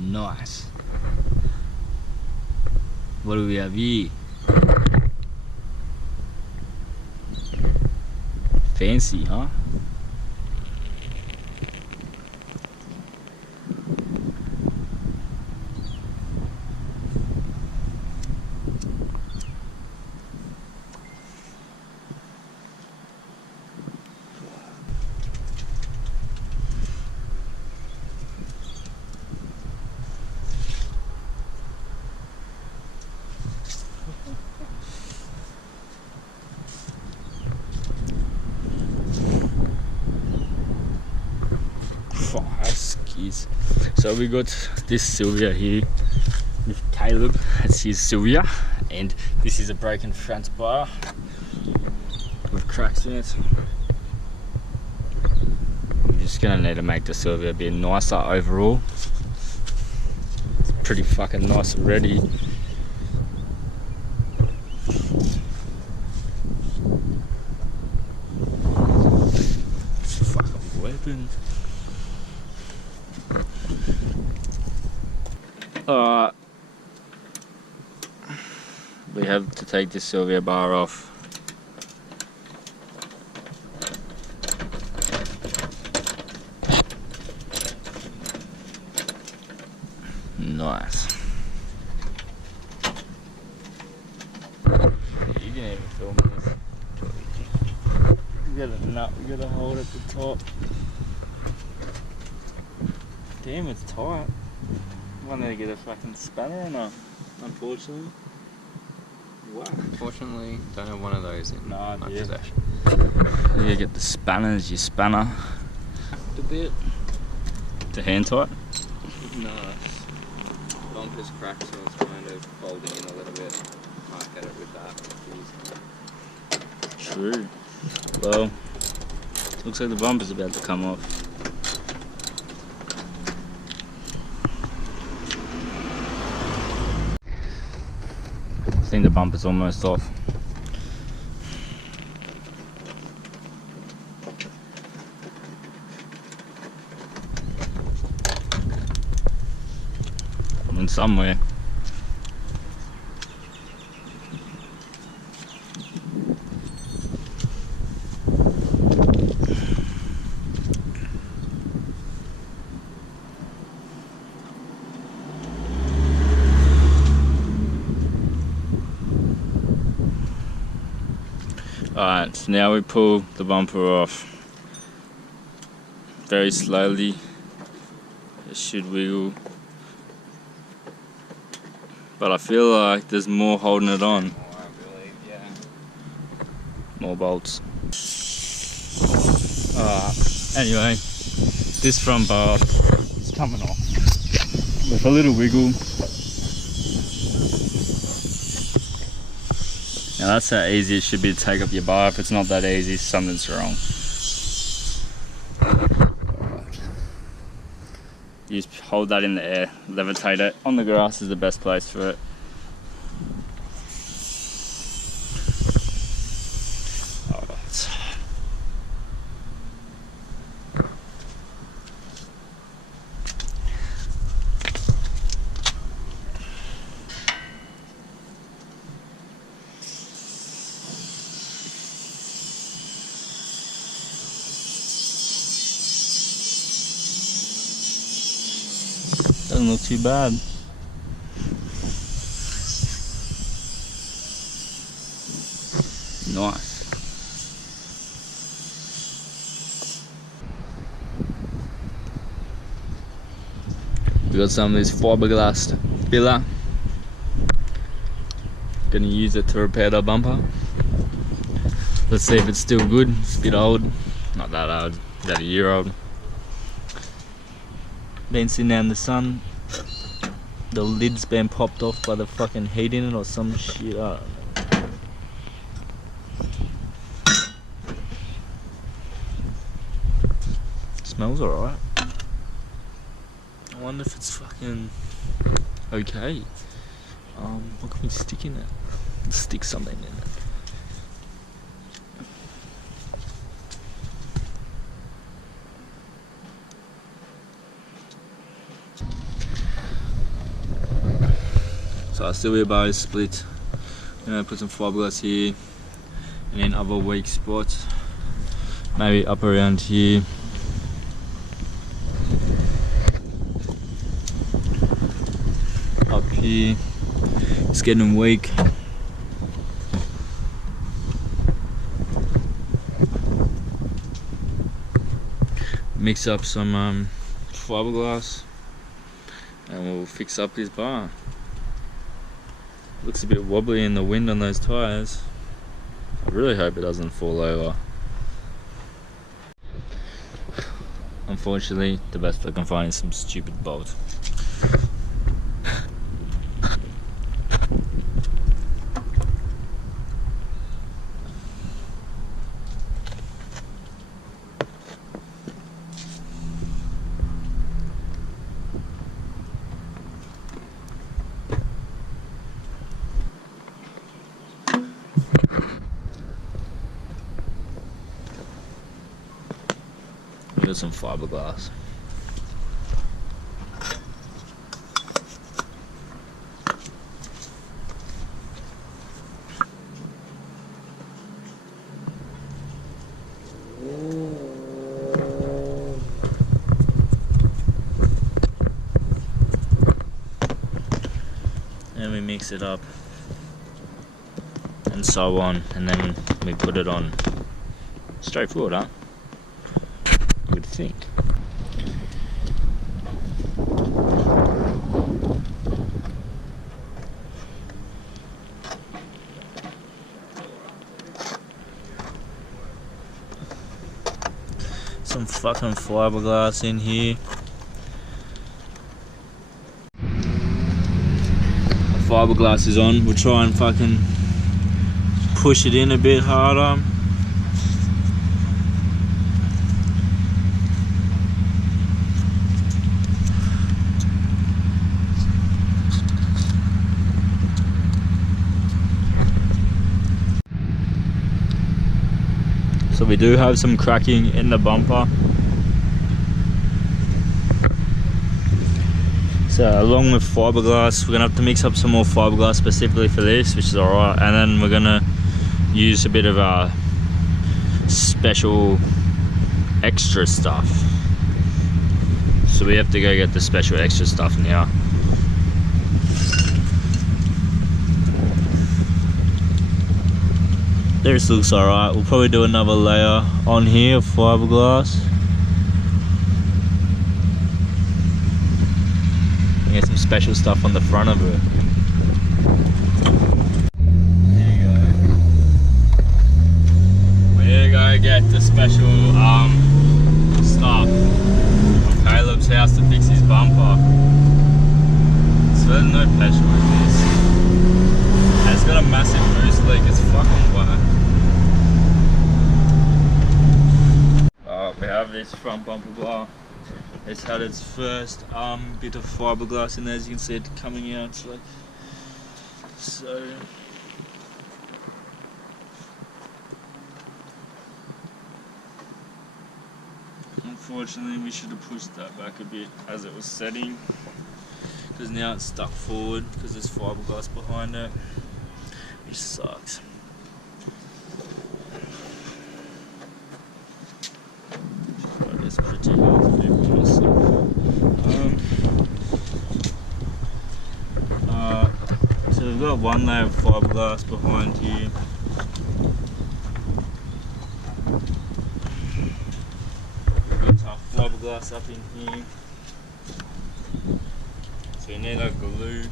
Nice. What do we have here? Fancy, huh? So we got this Sylvia here with Caleb. That's his Sylvia, and this is a broken front bar with cracks in it. I'm just gonna need to make the Sylvia a bit nicer overall. It's pretty fucking nice already. Fucking weapons. Alright, we have to take this Sylvia bar off. Nice. You can even film this. You got a nut, you gotta hold at the top. Damn, it's tight. I need to get a fucking spanner or not, unfortunately. Wow. Unfortunately, don't have one of those in my possession. You get the spanners, your spanner. A bit. To hand tight? No. Bumper's cracked, so it's kind of folding in a little bit. Might get it with that. True. Well, looks like the bumper's about to come off. I think the bumper's almost off. I'm in somewhere. Alright, so now we pull the bumper off very slowly. It should wiggle, but I feel like there's more holding it on. More, I believe, yeah. More bolts. Anyway, this front bar is coming off with a little wiggle. Now that's how easy it should be to take up your bar. If it's not that easy, something's wrong. You just hold that in the air, levitate it. On the grass is the best place for it. Alright. Doesn't look too bad. Nice. We got some of this fiberglass filler. Gonna use it to repair the bumper. Let's see if it's still good. It's a bit old. Not that old, about a year old. Been sitting out in the sun. The lid's been popped off by the fucking heat in it or some shit. I don't know. Smells alright. I wonder if it's fucking okay. What can we stick in it? Stick something in it. So our Sidewayz bar is split. I'm gonna put some fiberglass here and then other weak spots. Maybe up around here. Up here. It's getting weak. Mix up some fiberglass and we'll fix up this bar. Looks a bit wobbly in the wind on those tyres. I really hope it doesn't fall over. Unfortunately, the best I can find is some stupid bolt. Got some fiberglass. And we mix it up and so on, and then we put it on. Straightforward, huh? Would think. Some fucking fiberglass in here. The fiberglass is on. We'll try and fucking push it in a bit harder. So we do have some cracking in the bumper. So along with fiberglass, we're gonna have to mix up some more fiberglass specifically for this, which is alright. And then we're gonna use a bit of our special extra stuff. So we have to go get the special extra stuff now. This looks alright. We'll probably do another layer on here of fiberglass. And get some special stuff on the front of it. There you go. We're gonna get the special stuff from Caleb's house to fix his bumper. So there's no petrol with this. And it's got a massive boost leak. It's fucking whack. We have this front bumper bar. It's had its first bit of fiberglass in there, as you can see it coming out. So unfortunately we should have pushed that back a bit as it was setting, because now it's stuck forward because there's fiberglass behind it, which sucks. It's pretty hard to do by myself. So we've got one layer of fiberglass behind here. We've got our fiberglass up in here. So you need a glue.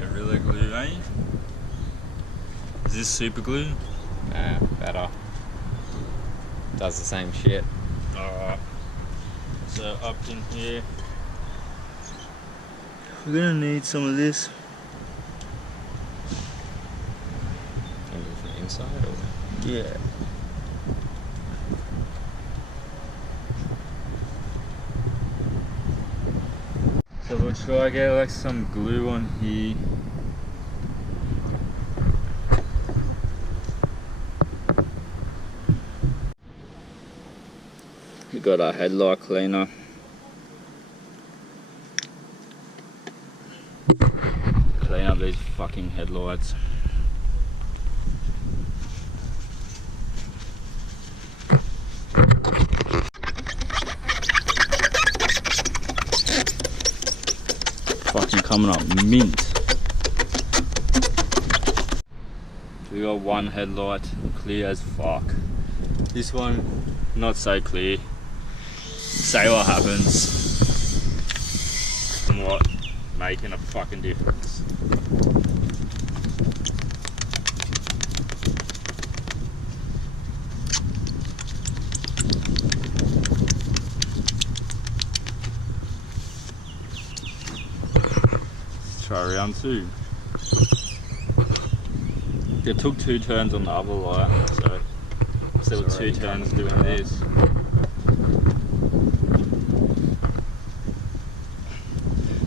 Gorilla glue, eh? Is this super glue? Nah, better. Does the same shit. Alright. So up in here, we're gonna need some of this. From the inside or? Yeah. So we'll try get like some glue on here. We got our headlight cleaner. Clean up these fucking headlights. Fucking coming up mint. We got one headlight clear as fuck. This one not so clear. Say what happens. What? Making a fucking difference. Let's try round two. It took 2 turns on the other light, so still 2 turns doing this.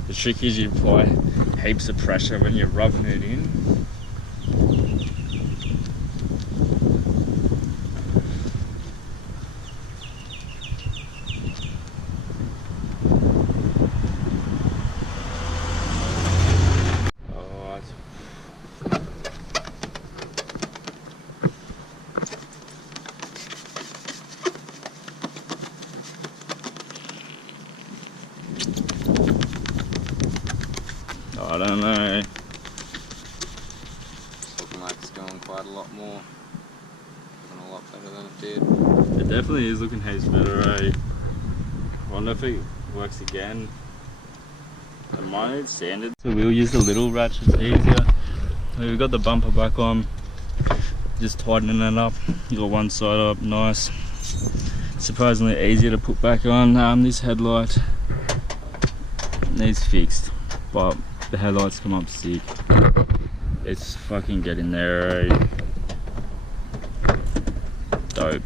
The trick is you apply heaps of pressure when you're rubbing it in. I don't know. It's looking like it's going quite a lot more. Looking a lot better than it did. It definitely is looking heaps better, eh? I wonder if it works again. It might need sanded. So we'll use the little ratchets easier. So we've got the bumper back on. Just tightening it up. You got one side up, nice. Surprisingly easier to put back on. This headlight needs fixed, but the headlights come up sick. It's fucking getting there, eh? Dope.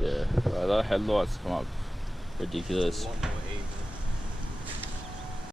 Yeah, that headlights come up ridiculous.